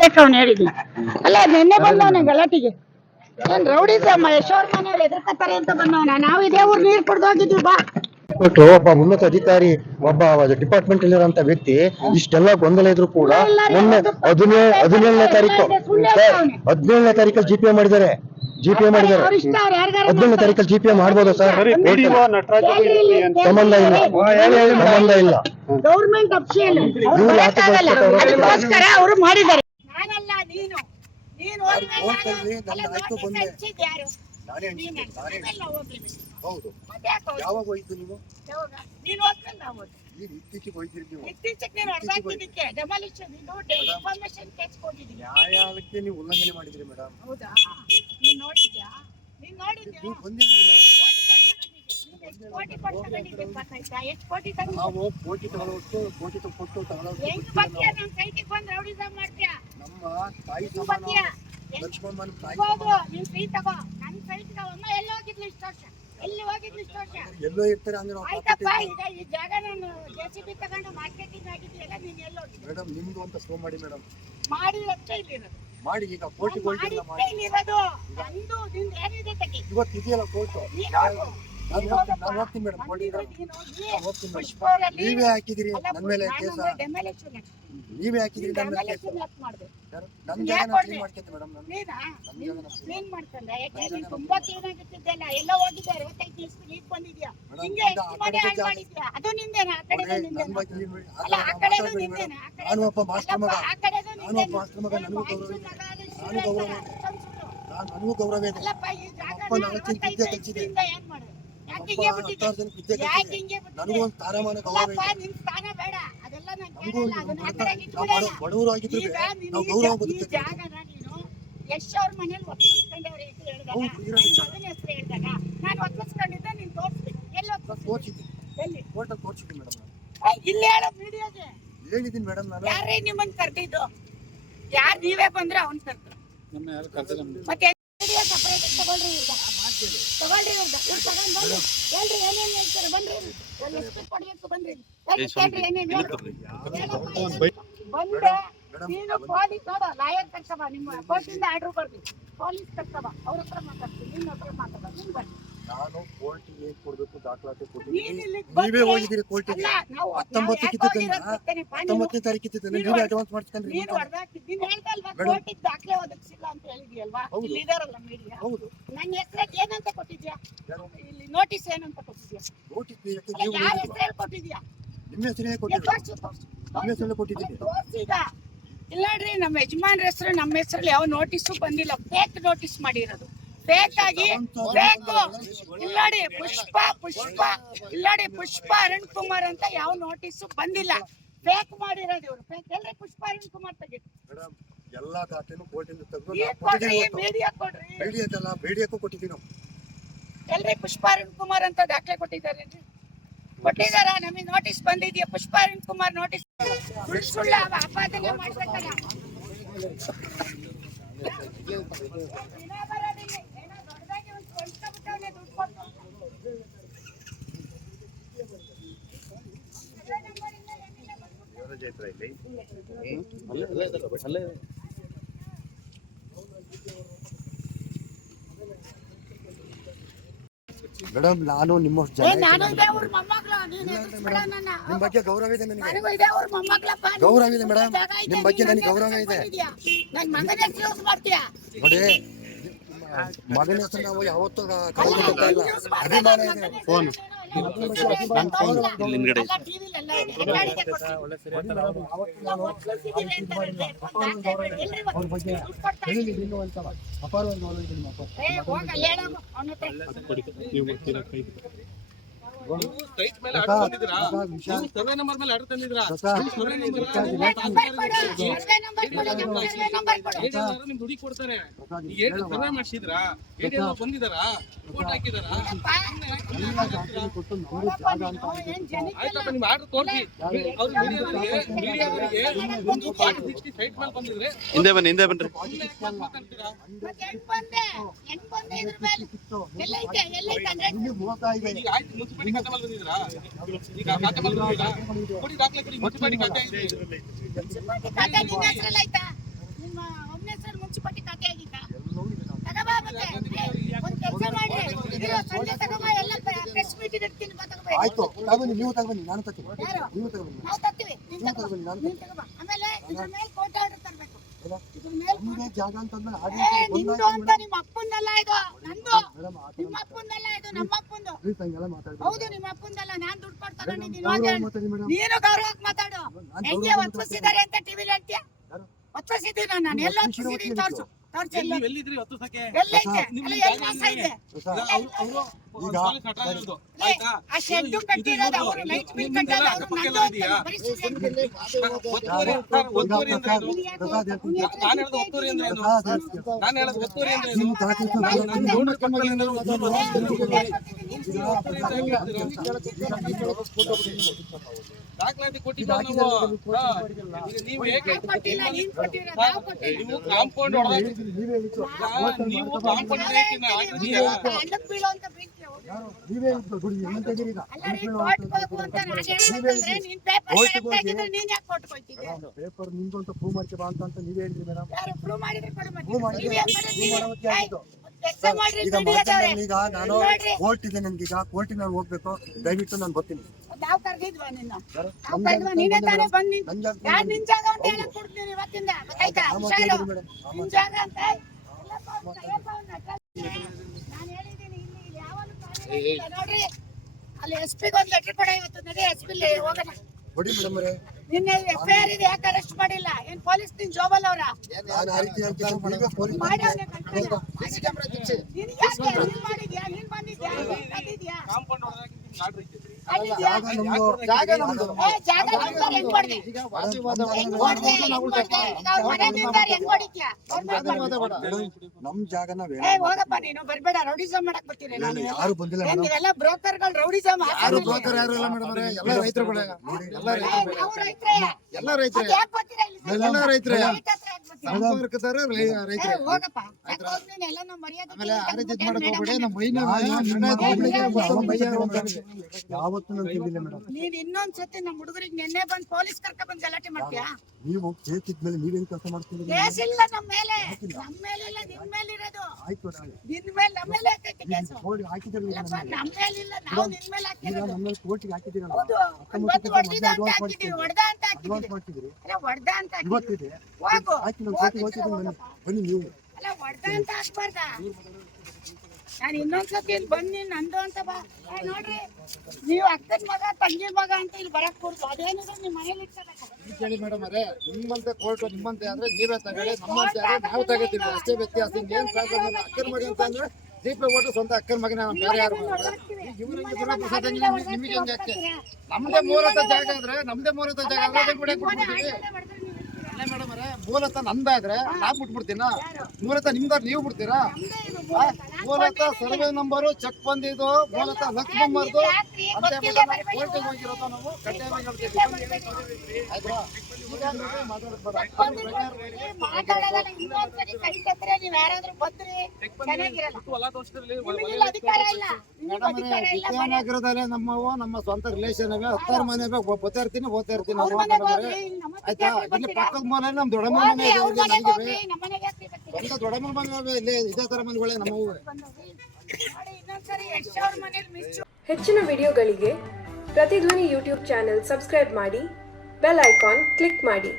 ಬೇಕು ಅವ್ನು ಹೇಳಿದ್ನ ಅಲ್ಲ. ನಿನ್ನೆ ಬಂದವನ ಗಲಾಟಿಗೆ ಏನ್ ರೌಡಿಸಮ್ಮ ಯಶೋರ್ ಮನೇಲಿ ಎದುರ್ಕತ್ತಾರೆ ಅಂತ ಬಂದವನ. ನಾವು ಇದೇ ಊರ್ ನೀರ್ ಕುಡ್ದು ಹೋಗಿದ್ವಿ ಬಾ. ಒಬ್ಬ ಉನ್ನತ ಅಧಿಕಾರಿ, ಒಬ್ಬ ಡಿಪಾರ್ಟ್ಮೆಂಟ್ ಅಲ್ಲಿರುವಂತ ವ್ಯಕ್ತಿ ಇಷ್ಟೆಲ್ಲ ಗೊಂದಲ ಇದ್ರು ಕೂಡ ಮೊನ್ನೆ 17ನೇ ತಾರೀಕಲ್ಲಿ ಜಿಪಿಎ ಮಾಡಿದ್ದಾರೆ. 17ನೇ ತಾರೀಕಲ್ಲಿ ಜಿಪಿಎ ಮಾಡ್ಬೋದಾ ಸರ್? ಸಂಬಂಧ ಇಲ್ಲ. ಗೌರ್ಮೆಂಟ್ ಅಫಿಷಿಯಲ್ ಅವರು ಮಾಡಿದ್ದಾರೆ. ನಾನಲ್ಲ, ನೀನು ಹೌದು. ಯಾವಾಗ ಹೋಯ್ತು ನೀವು? ನ್ಯಾಯಾಲಯಕ್ಕೆ ನೀವು ಉಲ್ಲಂಘನೆ ಮಾಡಿದ್ರಿ ಮೇಡಮ್. ನಾವು ಕೋಟಿ ತಗೊಳ್ಳೋಷ್ಟು ಕೋಟಿ ಕೊಟ್ಟು ತಗೊಳ್ಳೋಷ್ಟು ನಮ್ಮ ತಾಯಿ ಸಮಾನ ಲಕ್ಷ್ಮಮ್ಮನ ತಾಯಿ ಎಲ್ಲೋ ಇರ್ತಾರೆ ಅಂದ್ರೆ ಮೇಡಮ್ ನಿಮ್ದು ಅಂತ ಸ್ಲೋ ಮಾಡಿ ಮೇಡಮ್. ಮಾಡಿ ಈಗ ಕೋರ್ಟ್ ಇವತ್ತು ಇದೆಯಲ್ಲ ಕೋರ್ಟ್. ನಾನು ಹೋಗ್ತೀನಿ ಮೇಡಮ್. ನೀವೇ ಹಾಕಿದಿರಿ ನನ್ನ ಮೇಲೆ ಕೇಸ. ನೀವೇ ಹಾಕಿದಿರಿ ನನ್ನ ಮೇಲೆ ಕೇಸ. ನನ್ನ ಜಾಗ ಕ್ಲೀನ್ ಮಾಡ್ಕೊಂಡೆ ಮೇಡಮ್. ಕ್ಲೀನ್ ಮಾಡ್ಕೊಂಡೆ ಯಾಕೆ ತುಂಬಾ ಕ್ಲೀನ್ ಆಗಿತ್ತಿದ್ದಲ್ಲ. ಎಲ್ಲ ಹೋಗಿದ್ದಾರೆ 25 ದಿವಸ ಈಗ ಬಂದಿದ್ಯಾ. ಹಿಂಗೆ ಮಾಡಿದ್ಯಾ? ಅದು ನಿಂದೇನಾ? ಆ ಕಡೆ ನಿಂದೇನಾ? ಅಲ್ಲ ಆ ಕಡೆ ನಿಂದೇನಾ? ನಾನು ಒಬ್ಬ ಮಾಸ್ಟರ್ ಮಗ. ನನಗೂ ಗೌರವ ಇದೆ. ನನಗೂ ಗೌರವ ಇದೆ. ಅಲ್ಲಪ್ಪ ಈ ಜಾಗ ಏನ್ ಮಾಡೋದು? ನನಗೂ ಒಂದು ಸ್ಥಾನಮಾನ ಗೌರವ ಇದೆ. ಬಡವರು ಆಗಿದ್ರು ನಾವು ಗೌರವ ಬದುಕ್ತೀವಿ. ಯಶ್ ಅವ್ರ ಮನೇಲಿ ಒಪ್ಪಿಸ್ಕೊಂಡವ್ರೆ ಅಂತ ಹೇಳಿದಾಗ ಮಗನ ಹೆಸರು ಹೇಳಿದಾಗ ನಾನು ಒಪ್ಪಿಸ್ಕೊಂಡಿದ್ದೆ. ನೀನ್ ತೋರಿಸ್ಬೇಕು. ಎಲ್ಲಿ ತೋರಿಸಿದ್ದೀನಿ? ಎಲ್ಲಿ ಕೋರ್ಟಲ್ಲಿ ತೋರಿಸಿದ್ದೀನಿ ಮೇಡಮ್. ಇಲ್ಲಿ ಹೇಳೋ ವಿಡಿಯೋಗೆ ಹೇಳಿದ್ದೀನಿ ಮೇಡಮ್. ನಾನು ಯಾರೇ ನಿಮ್ಮನ್ನ ಕರ್ದಿದ್ದು? ಯಾರು ನೀವೇ ಬಂದ್ರೆ ಅವ್ನ್ ಕರ್ದು ಮತ್ತೆ ವಿಡಿಯೋ ಸಪರೇಟ್ ತಗೊಳ್ರಿ. ತಗೊಳ್ರಿ ಇವ್ರದ್ದು ತಗೊಂಡ್ ಬನ್ನಿ. ಹೇಳ್ರಿ ಏನೇನು ಹೇಳ್ತಾರೆ. ಬನ್ರಿ ಎಷ್ಟು ಕೊಡ್ಬೇಕು ಬನ್ರಿ. ಕೇಳ್ರಿ ಏನೇನು ಬಂದ್ರೆ ನೀನು ಪೊಲೀಸ್ ನೋಡ ಲಾಯರ್ ಕರ್ಕಬ. ನಿಮ್ಮ ಕೋರ್ಟಿಂದ ಆರ್ಡರ್ ಬರ್ದಿ ಪೊಲೀಸ್ ಕರ್ಕಬ. ಅವ್ರ ಹತ್ರ ಮಾತಾಡ್ತೀನಿ. ನಿನ್ನ ಹತ್ರ ಮಾತಾಡ. ನೀನ್ ಬನ್ನಿ. ನಾನು ಕೋರ್ಟಿಗೆ ಕೊಡ್ಬೇಕು ದಾಖಲಾತಿ ಕೊಟ್ಟಿದ್ದೀನಿ. ನೀವೇ ಹೋಗಿದ್ದೀರಿ ಕೋರ್ಟಿಗೆ. 19ನೇ ತಾರೀಕು ಇತ್ತಿದ್ದೇನೆ. ನೀವೇ ಅಡ್ವಾನ್ಸ್ ಮಾಡಿಸ್ಕೊಂಡ್ರಿ. ನೀನು ಹೊಡೆದಾಕಿದ್ದೀನಿ ಹೇಳ್ದಲ್ವಾ? ಕೋರ್ಟಿಗೆ ದಾಖಲೆ ಒದಗಿಸಿಲ್ಲ ಅಂತ ಹೇಳಿದ್ಯಲ್ವಾ? ಇಲ್ಲಿ ಇದಾರಲ್ಲ ಮೀಡಿಯಾ. ಹೌದು. ನನ್ನ ಹೆಸರು ಏನಂತ ಕೊಟ್ಟಿದ್ಯಾ? ಇಲ್ಲಿ ನೋಟಿಸ್ ಏನಂತ ಕೊಟ್ಟಿದ್ಯಾ? ನೋಟಿಸ್ ಯಾರ ಹೆಸರು ಕೊಟ್ಟಿದ್ಯಾ? ನಿಮ್ಮ ಹೆಸರೇ ಕೊಟ್ಟಿದ್ದೀನಿ. ನಿಮ್ಮ ಹೆಸರಲ್ಲೇ ಕೊಟ್ಟಿದ್ದೀನಿ. ಈಗ ಇಲ್ಲ ನೋಡ್ರಿ, ನಮ್ಮ ಯಜಮಾನ್ರ ಹೆಸರು ನಮ್ಮ ಹೆಸರಲ್ಲಿ ಯಾವ ನೋಟಿಸು ಬಂದಿಲ್ಲ. ಫೇಕ್ ನೋಟಿಸ್ ಮಾಡಿರೋದು. ಫೇಕ್ ಆಗಿ ಬೇಕು. ಇಲ್ಲಾಡಿ ಪುಷ್ಪ ಇಲ್ಲಾಡಿ ಪುಷ್ಪ ಅರುಣ್ ಕುಮಾರ್ ಅಂತ ಯಾವ ನೋಟಿಸು ಬಂದಿಲ್ಲ. ಫೇಕ್ ಮಾಡಿರೋದು ಇವರು. ಫೇಕ್ ಎಲ್ರಿ ಪುಷ್ಪ ಅರುಣ್ ಕುಮಾರ್ ತೆಗೆದು ಮೇಡಮ್ ಎಲ್ಲಾ ದಾಖಲೆನೂ ಕೋರ್ಟಿಂದ ತೆಗೆದು ಮೀಡಿಯಾ ಕೊಡ್ರಿ. ಮೀಡಿಯಾಕ್ಕೂ ಕೊಟ್ಟಿದ್ದೀವಿ ನಾವು. ಎಲ್ರಿ ಪುಷ್ಪ ಅರುಣ್ ಕುಮಾರ್ ಅಂತ ದಾಖಲೆ ಕೊಟ್ಟಿದ್ದಾರೆ. ಕೊಟ್ಟಿದಾರ? ನಮಗೆ ನೋಟಿಸ್ ಬಂದಿದ್ಯಾ? ಪುಷ್ಪ ಅರುಣ್ ಕುಮಾರ್ ನೋಟಿಸ್ ಸುಳ್ಳು ಆಪಾದನೆ ಮಾಡ್ಬೇಕಲ್ಲ. ಮೇಡಮ್ ನಾನು ನಿಮ್ಮ ಬಗ್ಗೆ ಗೌರವ ಇದೆ. ನನಗೆ ಗೌರವ ಇದೆ ಮೇಡಮ್. ನಿಮ್ಮ ಬಗ್ಗೆ ನನಗೆ ಗೌರವ ಇದೆ. ನೋಡಿ ಮಗನ ಹೆಸರು ನಾವು ಯಾವತ್ತೂ ಅಭಿಮಾನ ಇದೆ. ಸರ್ವೆ ನಂಬರ್ ಮೇಲೆ ಆರ್ಡರ್ ತಂದಿದ್ರಾ? ನಿಮ್ ದುಡ್ಡಿ ಕೊಡ್ತಾರೆ. ಸರ್ವೆ ಮಾಡಿಸಿದ್ರಾ? ಬಂದಿದಾರಾ? ರಿಪೋರ್ಟ್ ಹಾಕಿದಾರಾ? ಆಯ್ತಪ್ಪ, ನಿಮ್ ಆರ್ಡರ್ ತೋರಿಸಿ. ಅವ್ರು ಮೀಡಿಯಾದವರಿಗೆ ಒಂದು 60 ಸೈಟ್ ಮೇಲೆ ಬಂದಿದ್ರೆ ಹಿಂದೆ ಬನ್ನಿ. ಆಯ್ತು ಮುನ್ಸಿಪಾಲಿಟಿ ಖಾತೆ ಮೇಲೆ ಬಂದಿದ್ರಾ? ಈಗ ಖಾತೆ ಮೇಲೆ ಬಂದಿದ್ದೀರಾ? ಕೊಡಿ ದಾಖಲೆ ಕೊಡಿ. ಮುನ್ಸಿಪಾಲಿಟಿ ಖಾತೆ ಇದೆ. ತಗೋಬೇಕು. ಆಯ್ತು ತಗೊಬನ್ನಿ, ನೀವು ತಗೊಬನ್ನಿ, ನಾನು ತರ್ತೀನಿ. ಯಾರು? ನೀವು ತಗೊಬನ್ನಿ, ನಾವು ತರ್ತೀವಿ. ನೀನ್ ತಗೋ. ತಗೊಬನ್ನಿ, ನಾನು ನೀನ್ ತಗೋ. ಆಮೇಲೆ ಇದ್ರ ಮೇಲೆ ಕೋರ್ಟ್ ಆರ್ಡರ್ ತರಬೇಕು. ಹೌದಾ? ಇದ್ರ ಮೇಲೆ ನಮ್ದೇ ಜಾಗ ಅಂತಂದ್ರೆ ನಿಂದು ಅಂತ ನಿಮ್ಮ ಅಪ್ಪಂದಲ್ಲ ಇದು, ನಂದು. ನಿಮ್ಮ ಅಪ್ಪಂದಲ್ಲ ಇದು, ನಮ್ಮ ಅಪ್ಪಂದು. ಹೌದು, ನಿಮ್ಮ ಅಪ್ಪಂದಲ್ಲ. ನಾನ್ ದುಡ್ಡು ಕೊಟ್ಟು ತಗೊಂಡಿದ್ದೀನಿ. ನೀನು ಗೌರವಕ್ಕೆ ಮಾತಾಡು. ಹೆಂಗೆ ಒತ್ತಿಸಿದ್ದಾರೆ ಅಂತ ಟಿವಿಲಿ ಹೇಳ್ತೀಯ? ಒತ್ತಿಸಿದ್ದೀನಿ ನಾನು. ಎಲ್ಲ ಒತ್ತಿಸಿದ್ದೀನಿ, ತೋರ್ಸು. ತೋರ್ಸು ಎಲ್ಲ. ಎಲ್ಲಿದ್ರಿ 10 ಸಕೆ? ಎಲ್ಲೈತೆ? ಅಲ್ಲ, ಎಲ್ಲಿ ಮೋಸ ಇದೆ? ಆ ಶೆಡ್ ಕಟ್ಟಿರೋದು ಅವರು, ಲೈಟ್ ಬಿಲ್ ಕಟ್ಟೋದು ಅವರು, ನಂದು ಅಂತ ಬರೀ ಸುಳ್ಳು ಹೇಳ್ತಾರೆ. ಒತ್ತುವರಿ ಅಂತಾರೆ. ಒತ್ತುವರಿ ಅಂದ್ರೆ ಏನು? ನಾನು ಹೇಳೋದು ಒತ್ತುವರಿ ಅಂದ್ರೆ ಏನು? ನಾನು ಹೇಳೋದು ಒತ್ತುವರಿ ಅಂದ್ರೆ ಏನು? ನಾನು ಗೌಡ ಕಮ್ಮಲಿಂದ ದಾಖಲಾತಿ ಕೊಟ್ಟಿದ್ದೀವಿ ನಾವು. ಈಗ ನೀವು ಏಕೆ ಕೊಟ್ಟಿಲ್ಲ, ನೀನ್ ಕೊಟ್ಟಿರೋ, ನಾವು ಕೊಟ್ಟಿಲ್ಲ. ನೀವು ಕಾಂಪೌಂಡ್ ಹೊಡೆದ ನೀವು ಕಾಂಪೌಂಡ್ ಅಣ್ಣಕ್ ಬೀಳೋಂತ ಬೆಂಕಿ ಹೌದು. ನೀವೇ ಗುಡಿ ಏನಂತ ಈಗ ಅಲ್ಲ ರೀ, ಕೋರ್ಟ್ಗೆ ಹೋಗು ಅಂತ ನಾನು ಹೇಳೋದಂದ್ರೆ ನೀನ್ ಪೇಪರ್ ಕರೆಕ್ಟ್ ಆಗಿದ್ರೆ ನೀನ್ ಯಾಕೆ ಕೋರ್ಟ್ಗೆ ಹೋಗ್ತಿದ್ದೆ? ಪೇಪರ್ ನಿಮ್ದು ಅಂತ ಪ್ರೂವ್ ಮಾಡ್ಕೆ ಬಾ ಅಂತ ನೀವೇ ಹೇಳಿದ್ರಿ ಮೇಡಮ್. ಯಾರು ಪ್ರೂವ್ ಮಾಡಿದ್ರೆ ಕೊಡು ಮತ್ತೆ. ಪ್ರೂವ್ ಮಾಡಿದ್ರೆ ನೀವ್ ಏನ್ ಮಾಡಿದ್ರಿ? ಆಗಿದ್ದು. ಎಕ್ಸಾಮ್ ಮಾಡ್ರಿ, ಈಗ ದುಡಿಯೋದವ್ರೆ. ಈಗ ನಾನು ಕೋರ್ಟ್ ಇದೆ, ನನ್ಗೀಗ ಕೋರ್ಟಿಗೆ ನಾನು ಹೋಗ್ಬೇಕು, ದಯವಿಟ್ಟು ನಾನು ಬರ್ತೀನಿ. ನಾವು ಕರ್ದಿದ್ವಾ ನಿನ್ನ? ನಾವು ಕರ್ದ್ವಾ? ನೀನೇ ತಾನೇ ಬಂದ್ ನಿಂತ್ ಯಾರು ನಿನ್ ಜಾಗ ಅಂತ ಹೇಳಕ್ ಕೊಡ್ತೀನಿ ಇವತ್ತಿಂದ, ಗೊತ್ತಾಯ್ತಾ? ಹುಷಾರು, ನಿನ್ ಜಾಗ ಅಂತ ನಾನು ಹೇಳಿದ್ದೀನಿ. ಇಲ್ಲಿ ಯಾವನು ಕಾನೂನಿಲ್ಲ ನೋಡ್ರಿ. ಅಲ್ಲಿ SP ಗೆ ಒಂದು ಲೆಟರ್ ಕೊಡ ಇವತ್ತು. ನಡಿ SP ಹೋಗೋಣ. ಕೊಡಿ ಮೇಡಮ್ ಅವರೇ. ನಿನ್ನೆ FIR ಇದೆ, ಯಾಕೆ ಅರೆಸ್ಟ್ ಮಾಡಿಲ್ಲ? ಏನ್ ಪೊಲೀಸ್ ನಿನ್ ಜೋಬಲ್ ಅವ್ರ? ನಾನು ಆ ರೀತಿ ಹೇಳ್ತೀನಿ, ನೀವೇ ಪೊಲೀಸ್ ಮಾಡ್ಯಾವ್ನೆ ಕಂಟ್ರೋಲ್. ನೀನ್ ಯಾಕೆ? ನೀನ್ ಮಾಡಿದ್ಯಾ? ನೀನ್ ಬಂದಿದ್ಯಾ? ಬಂದಿದ್ಯಾ? ಕಾಂಪೌಂಡ್ ಹೊಡೆದಾಕಿ ಗಾಡಿ ಐತಿ. ಅಲ್ಲಿದ್ಯಾ? ಜಾಗ ನಮ್ದು. ಜಾಗ ನಿಮ್ದಾರ್ ಹೆಂಗ್ ಹೊಡ್ದೆ? ಹೆಂಗ್ ಹೊಡ್ದೆ? ಈಗ ಅವ್ರ ಮನೆ ನಿಂದಾರ್ ಹೆಂಗ್ ಹೊಡಿತ್ಯಾ? ನಮ್ ಜಾಗ ನಾವೇ ಹೋಗಪ್ಪ, ನೀನು ಬರ್ಬೇಡ. ರೌಡಿಸಮ್ ಮಾಡಕ್ ಬರ್ತೀರಿ ನಾನು. ಯಾರು ಬಂದಿಲ್ಲ ಏನ್ ಮೇಡಮ್. ನೀವೆಲ್ಲ ಬ್ರೋಕರ್ಗಳು ರೌಡಿಸಮ್ ಯಾರು ಬ್ರೋಕರ್ ಯಾರು ಇಲ್ಲ ಮೇಡಮ್ ಅವರೇ, ಎಲ್ಲ ರೈತರುಗಳೇ. ಎಲ್ಲ ರೈತರು, ನಾವು ರೈತರೇ. ಎಲ್ಲ ರೈತರೇ, ಅದ್ ಯಾಕ್ ಬರ್ತೀರಾ ಇಲ್ಲಿ? ಎಲ್ಲ ರೈತರೇ. ರೈತ ಹತ್ರ ಯಾಕ್ ಬರ್ತೀರಾ? ಸಂಪರ್ಕದಾರ ರೈತರೇ. ಹೋಗಪ್ಪ. ಯಾಕ್ ಹೋಗ್ ನೀನ್ ಎಲ್ಲ ನಮ್ಮ ಮರ್ಯಾದೆ ಯಾವತ್ತು ನಾನು ತಿಂದಿಲ್ಲ ಮೇಡಮ್. ನೀನ್ ಇನ್ನೊಂದ್ಸತಿ ನಮ್ಮ ಹುಡುಗರಿಗೆ ನೆನ್ನೆ ಬಂದ್ ಪೊಲೀಸ್ ಕರ್ಕ ಬಂದ್ ಗಲಾಟೆ ಮಾಡ್ತೀಯಾ? ನೀವು ಕೇಸ್ ಇದ್ಮೇಲೆ ನೀವೇನ್ ಕೆಲಸ ಮಾಡ್ತೀರಿ? ಕೇಸ್ ಇಲ್ಲ ನಮ್ಮ ಮೇಲೆ. ನಮ್ಮ ಮೇಲೆ ಇಲ್ಲ, ನಿನ್ ಮೇಲೆ ಇರೋದು. ಆಯ್ತು ನಾಳೆ ನಿನ್ ಮೇಲೆ ನಮ್ಮ ಮೇಲೆ ಹಾಕೈತಿ ಕೇಸು. ಕೋರ್ಟ್ ಹಾಕಿದಿರಲ್ಲ, ನಮ್ಮ ಮೇಲೆ ಇಲ್ಲ, ನಾವು ನಿನ್ ಮೇಲೆ ಹಾಕಿರೋದು. ನಮ್ಮ ಕೋರ್ಟಿಗೆ ಹಾಕಿದಿರಲ್ಲ. ಹೌದು, ಇವತ್ತು ಹೊಡ್ದಿದ ಅಂತ ಹಾಕಿದೀವಿ, ಹೊಡ್ದ ಅಂತ ಹಾಕಿದೀವಿ. ಮಾಡ್ತಿದ್ರಿ ಅಲ್ಲ, ಹೊಡ್ದ ಅಂತ ಹಾಕಿದೀವಿ. ಇವತ್ತಿದೆ ಹೋಗು. ಆಯ್ತು, ನಾನು ಕೋರ್ಟಿಗೆ ಹೋಗ್ತಿದ್ದೀನಿ, ಬನ್ನಿ ನೀವು. ಅಲ್ಲ, ಹೊಡ್ದ ಅಂತ ಹಾಕ್ಬಾರ್ದ? ನಾನು ಇನ್ನೊಂದ್ಸತಿ ಇಲ್ಲಿ ಬಂದ್ ನೀನ್ ನಂದು ಅಂತ ಬಾ. ನೋಡ್ರಿ, ನೀವು ಅಕ್ಕನ ಮಗ ತಂಗಿ ಮಗ ಅಂತ ಇಲ್ಲಿ ಬರಕ್ ಕೊಡ್ತು. ಅದೇನಿದ್ರೆ ನಿಮ್ ಮನೇಲಿ ಇಟ್ಕೋಬೇಕು. ಕೇಳಿ ಮೇಡಮ್ ಅವರೇ, ನಿಮ್ಮಂತೆ ಕೋರ್ಟ್ ನಿಮ್ಮಂತೆ ಆದ್ರೆ ನೀವೇ ತಗೊಳ್ಳಿ, ನಮ್ಮಂತೆ ಆದ್ರೆ ನಾವು ತಗೋತೀವಿ, ಅಷ್ಟೇ ವ್ಯತ್ಯಾಸ. ಏನ್ ಪ್ರಾಬ್ಲಮ್ ಇಲ್ಲ. ಅಕ್ಕನ ಮಗ ಅಂತ ಅಂದ್ರೆ ದೀಪ ಓಟು ಸ್ವಂತ ಅಕ್ಕನ ಮಗನ, ನಾವು ಬೇರೆ ಯಾರು ಇವರಿಗೆ ಗುಣಪ್ರಸಾದ ನಿಮಗೆ ಹೆಂಗೆ ಅಕ್ಕೆ? ನಮ್ದೇ ಮೂಲತಃ ಜಾಗ ಆದ್ರೆ ಕೊಟ್ಬಿಡ್ತೀವಿ. ಅಲ್ಲ ಮೇಡಮ್ ಅವರೇ, ಮೂಲತಃ ನಮ್ದಾದ್ರೆ ನಾವ್ ಬಿಟ್ಬಿಡ್ತೀನ? ಮೂಲತಃ ನಿಮ್ದಾದ್ರೆ ನೀವು ಬಿಡ್ತೀರಾ? ಮೂಲತಃ ಸರ್ವೆ ನಂಬರು ಚೆಕ್ ಬಂದಿದ್ದು, ಮೂಲತಃ ಲಕ್ಷ್ಮಮ್ಮರ್ದು ಅಂತ ಕೋರ್ಟಿಗೆ ಹೋಗಿರೋದು. ನಾವು ಕಡ್ಡಾಯವಾಗಿ ಹೇಳ್ತೀವಿ. ಆಯ್ತಾ? ಈಗ ನೀವೇ ಮಾತಾಡೋದಲ್ಲ. ಇನ್ನೊಂದ್ಸರಿ ಕೈ ತಪ್ಪರೆ ನೀವ್ ಯಾರಾದ್ರೂ ಬಂದ್ರಿ ಚೆನ್ನಾಗಿರಲ್ಲ. ಹೊಲ ತೋರಿಸಿದ್ರಲ್ಲಿ ನಿಮಗಿಲ್ಲ ಅಧಿಕಾರ ಇಲ್ಲ. ನಿಮಗೂ ಅಧಿಕಾರ ಇಲ್ಲ. ವಿಜಯನಗರದಲ್ಲೇ ನಮ್ಮವು ನಮ್ಮ ಸ್ವಂತ ರಿಲೇಷನ್ ಇವೆ, 10 ಮನೆ ಓದ್ತಾ ಇರ್ತೀನಿ ಅವ್ರ ಮನೆಗೆ ಹೋಗ್ರಿ, ನಮ್ಮ ಆಯ್ತಾ? ಇಲ್ಲಿ ಪಕ್ಕದ ಮನೆ ನಮ್ ದೊಡ್ಡಮ್ಮ ಮನೆ ಇದೆ, ಅವ್ರ ಮನೆಗೆ ನಮ್ಗೆ ಹೋಗ್ರಿ, ನಮ್ಮ ಮನೆಗೆ ಯಾಕ್ರಿ ಬರ್ತೀರಿ? ಸ್ವಂತ ದೊಡ್ಡಮ್ಮ ಮನೆ ಇಲ್ಲೇ ಇದೇ ತರ ಮನೆಗಳೇ ನಮ್ಮವು. ನೋಡಿ, ಇನ್ನೊಂದ್ಸರಿ ಯಶ್ ಅವ್ರ ಮನೇಲಿ ಮಿಸ್. ಹೆಚ್ಚಿನ ವಿಡಿಯೋಗಳಿಗೆ ಪ್ರತಿಧ್ವನಿ ಯೂಟ್ಯೂಬ್ ಚಾನೆಲ್ ಸಬ್ಸ್ಕ್ರೈಬ್ ಮಾಡಿ, ಬೆಲ್ ಐಕಾನ್ ಕ್ಲಿಕ್ ಮಾಡಿ.